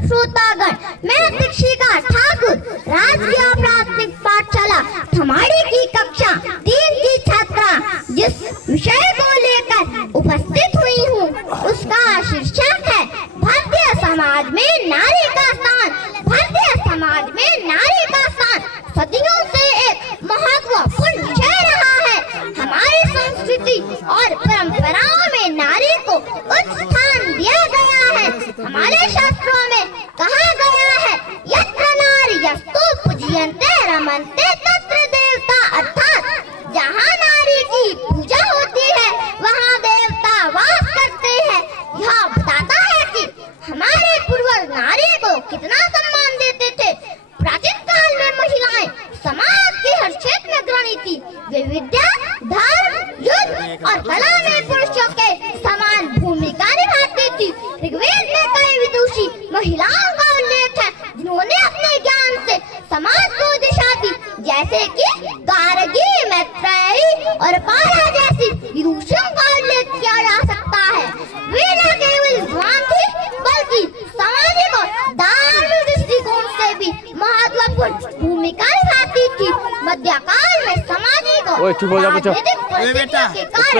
श्रोतागण, मैं शिक्षिका ठाकुर राजकीय प्राथमिक पाठशाला ठमाड़ी की कक्षा 3 की छात्रा जिस विषय को लेकर उपस्थित हुई हूँ उसका शीर्षक है भारतीय समाज में नारी का स्थान। भारतीय समाज में नारी का स्थान सदियों से एक महत्वपूर्ण विषय रहा है। हमारी संस्कृति और परंपराओं में नारी को उच्च स्थान दिया गया है। हमारे शास्त्रों में कहा गया है यत्र नार्यस्तु पूज्यन्ते रमन्ते तत्र देवता, अर्थात जहाँ नारी की पूजा होती है वहाँ देवता वास करते हैं। यह बताता है कि हमारे पूर्वज नारी को कितना सम्मान देते थे। प्राचीन काल में महिलाएं समाज के हर क्षेत्र में अग्रणी थी। वे विद्या, धर्म, युद्ध और कला में पुरुषों के समान भूमिका निभाती थी। ऋग्वेद में कई विदुषी महिलाओं का उल्लेख है जिन्होंने अपने ज्ञान से समाज को दिशा दी, जैसे कि गार्गी, मैत्रेयी और पारा जैसी विदुषियों का उल्लेख किया जा सकता है। वे न केवल विद्वान थी बल्कि सामाजिक और धार्मिक दृष्टिकोण से भी महत्वपूर्ण भूमिका निभाती थी। मध्यकाल में सामाजिक और राजनीतिक परिस्थितियों के कारण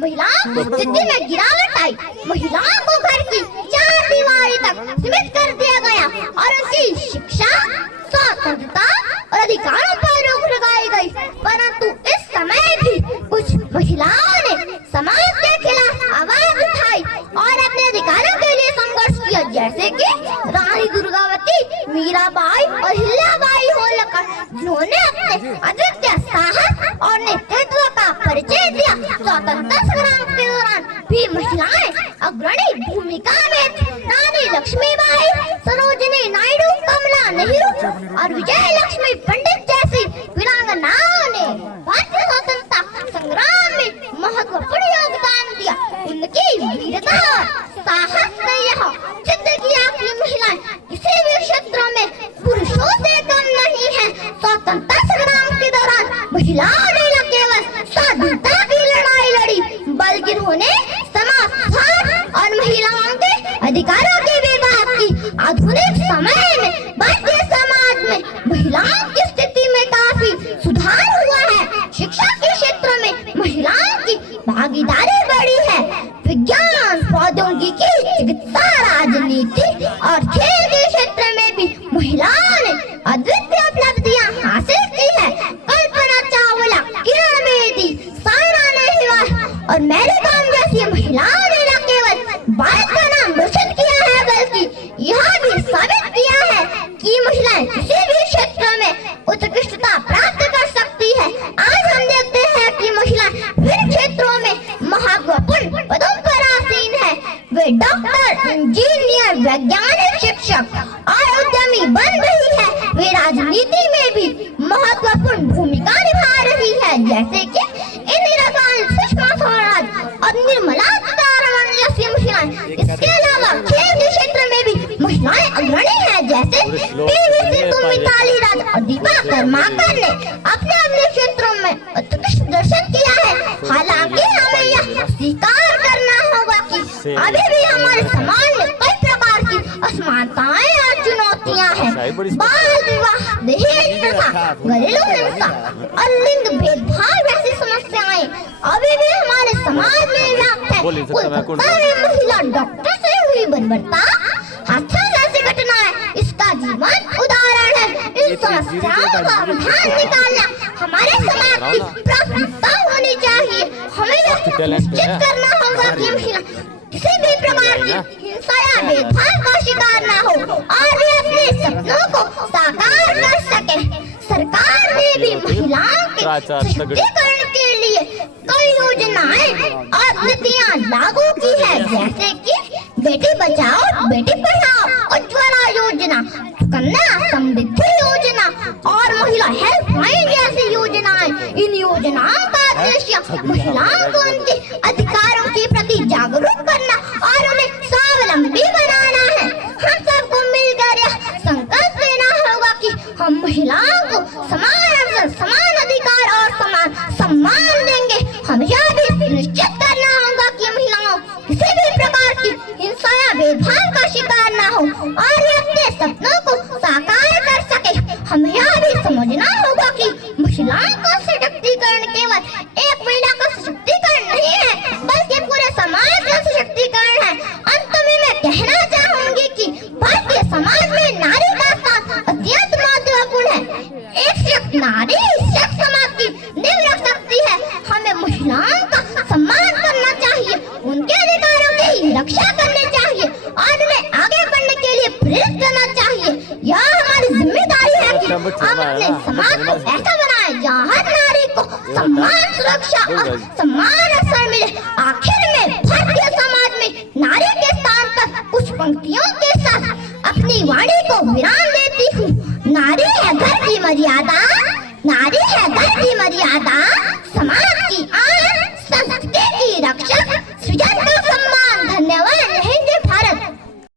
महिलाओं की स्थिति में गिरावट आई। महिलाओं को घर की 4 दीवारी तक सीमित कर दिया गया और उनकी शिक्षा, स्वतंत्रता और अधिकारों पर रोक लगाई गई। परंतु इस समय भी कुछ महिलाओं ने समाज के खिलाफ आवाज उठाई और अपने अधिकारों के लिए संघर्ष किया, जैसे कि रानी दुर्गावती, मीराबाई और हिल्याबाई होलकर, जिन्होंने अपने अद्वितीय साहस और नेतृत्व का परिचय दिया। स्वतंत्रता संग्राम के दौरान भी महिलाएं अग्रणी भूमिका में थी। रानी लक्ष्मीबाई, सरोजिनी नायडू, कमला नेहरू और विजय लक्ष्मी पंडित जैसी वीरांगनाओं ने भारतीय स्वतंत्रता संग्राम में महत्वपूर्ण योगदान दिया। उनकी वीरता और साहस ने यह सिद्ध किया कि महिलाएं किसी भी क्षेत्र में पुरुषों से कम नहीं है। स्वतंत्रता संग्राम के दौरान महिलाओं ने न केवल स्वाधीनता की लड़ाई लड़ी बल्कि उन्होंने समाज सुधार और महिलाओं के अधिकारों की भी बात की। आधुनिक समय में भारतीय समाज में महिलाओं की स्थिति में काफी सुधार हुआ है। शिक्षा के क्षेत्र में महिलाओं की भागीदारी बढ़ी है। विज्ञान, प्रौद्योगिकी, चिकित्सा, राजनीति और खेल के क्षेत्र में भी महिलाओं ने अद्वितीय उपलब्धियां हासिल की है। कल्पना चावला, किरण बेदी, साइना नेहवाल और मैरी कॉम जैसी महिलाओं ने न केवल भारत का नाम रोशन किया है बल्कि यह भी साबित किया है कि महिलाएं किसी भी क्षेत्र में उत्कृष्टता प्राप्त कर सकती है। आज हम देखते हैं कि महिलाएं विभिन्न क्षेत्रों में महत्वपूर्ण पदों पर आसीन है। वे डॉक्टर, इंजीनियर, वैज्ञानिक, शिक्षक और उद्यमी बन रही है। वे राजनीति में भी महत्वपूर्ण भूमिका निभा रही है, जैसे कि इंदिरा गांधी, सुषमा स्वराज और निर्मला सीतारमण जैसी महिलाएं। इसके अलावा खेल के क्षेत्र में भी महिलाएं अग्रणी हैं, जैसे पीवी सिंधु, मिताली राज और दीपा कर्माकर ने अपने अपने क्षेत्रों में उत्कृष्ट प्रदर्शन किया है। हालांकि हमें यह स्वीकार करना होगा कि अभी भी हमारे समाज में कई प्रकार की असमानताएं और चुनौतियां हैं। बाल विवाह, दहेज प्रथा, घरेलू हिंसा और लिंग भेदभाव जैसी समस्याएं अभी भी हमारे समाज में व्याप्त है। महिला डॉक्टर से हुई बर्बरता, हादसा जैसी घटनाएं इसका जीवन उदाहरण है। इन समस्याओं का समाधान निकालना हमारे समाज की प्राथमिकता होनी चाहिए। हमें निश्चित करना होगा कि महिला किसी भी प्रकार की हिंसा या भेदभाव का शिकार न हो और वे अपने सपनों को साकार कर सके। सरकार ने भी महिलाओं के सशक्तिकरण के लिए कई योजनाएं और नीतियां लागू की है, जैसे कि बेटी बचाओ, बेटी पढ़ाओ, उज्ज्वला योजना, कन्या समृद्धि योजना और महिला हेल्पलाइन जैसी योजनाएं। इन योजनाओं का उद्देश्य महिलाओं को उनके अधिकारों के प्रति जागरूक करना और उन्हें स्वावलंबी बनाना है। हम सबको मिलकर यह संकल्प लेना होगा कि हम महिलाओं को समान अवसर, समान अधिकार और समान सम्मान देंगे। हम यह भी सुनिश्चित करना होगा कि महिलाओं किसी भी प्रकार की हिंसा या भेदभाव का शिकार न हो अपने समाज को ऐसा बनाए जहाँ हर नारी को सम्मान, सुरक्षा और सम्मान अवसर मिले। आखिर में भारतीय समाज में नारी के स्थान पर कुछ पंक्तियों के साथ अपनी वाणी को विराम देती हूँ। नारी है घर की मर्यादा, नारी है घर की मर्यादा, समाज की आन, संस्कृति की रक्षक, सृजन का सम्मान।